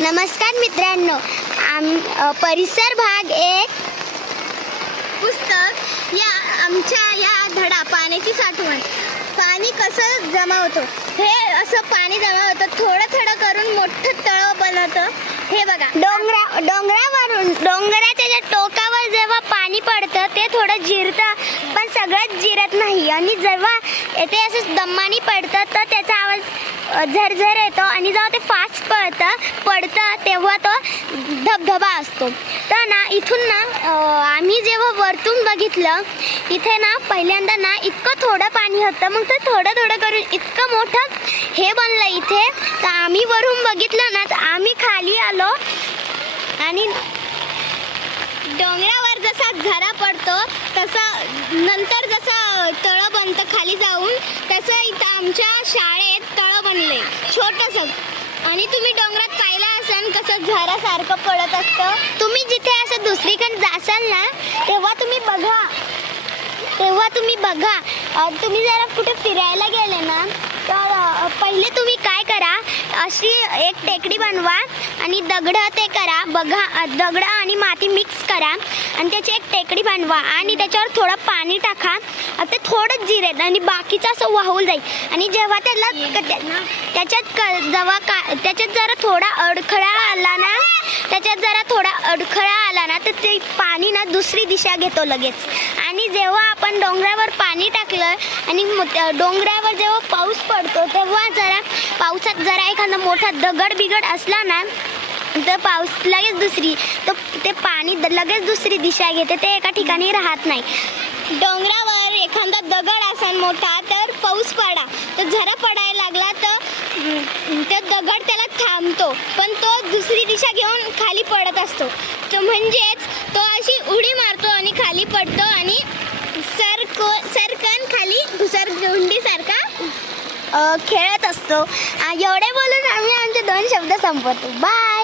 नमस्कार मित्रांनो, परिसर भाग 1 पुस्तक या आमच्या धडा पाण्याची साठवण. पाणी कसं जमा होतं, हे असं पाणी जमा होतं, थोडं थोडं करून मोठं तळ बनतं. हे बघा, डोंगराच्या ज्या टोकावर जेव्हा पाणी पडतं ते थोडं जिरतं, पण सगळंच जिरत नाही. आणि जेव्हा ते असं दमानी पडतं तर त्याचा आवाज झरझर येतो. आणि जेव्हा ते फास्ट पडतं तेव्हा तो धबधबा असतो. तर ना इथून ना आम्ही जेव्हा वरतून बघितलं, इथे ना पहिल्यांदा ना इतकं थोडं पाणी होतं, मग ते थोडं थोडं करून इतकं मोठं हे बनलं इथे. तर आम्ही वरून बघितलं ना, तर आम्ही खाली आलो आणि डोंगरावर जसा झरा पडतो तसं नंतर जसं तळं बनतं खाली जाऊन, तसं इथं आमच्या शाळेत तळं बनले छोटंसं. आणि तुम्ही डोंगरात पाहिलं असाल कसं झरासारखं पडत असतं. तुम्ही जिथे असं दुसरीकडे जासाल ना, तेव्हा तुम्ही बघा, तुम्ही जरा कुठे फिरायला गेले ना, तर पहिले तुम्ही काय करा, अशी एक टेकडी बनवा आणि दगड ते करा. बघा, दगड आणि माती मिक्स करा आणि त्याची एक टेकडी बनवा आणि त्याच्यावर थोडं पाणी टाका. ते थोडंच जिरेल आणि बाकीचं असं वाहून जाईल. आणि जेव्हा त्याच्यात जरा थोडा अडखळा आला ना, तर ते पाणी ना दुसरी दिशा घेतो लगेच. आणि जेव्हा आपण डोंगरावर पाणी टाकलं आणि डोंगरावर जेव्हा पाऊस पडतो, तेव्हा पावसात जरा एखादा मोठा दगड बिगड असला ना, तर पाऊस लगेच ते पाणी लगेच दुसरी दिशा घेते, ते एका ठिकाणी राहत नाही. डोंगरावर एखादा दगड असेल मोठा, तर पाऊस पडा, तर झरा पडायला लागला तर दगड त्याला थांबतो, पण तो दुसरी दिशा घेऊन खाली पडत असतो. तो म्हणजेच तो अशी उडी मारतो आणि खाली पडतो आणि सरकन खाली घुसरगुंडीसारखा खेळत असतो. एवढे बोलून आम्ही आमचे 2 शब्द संपवतो. बाय.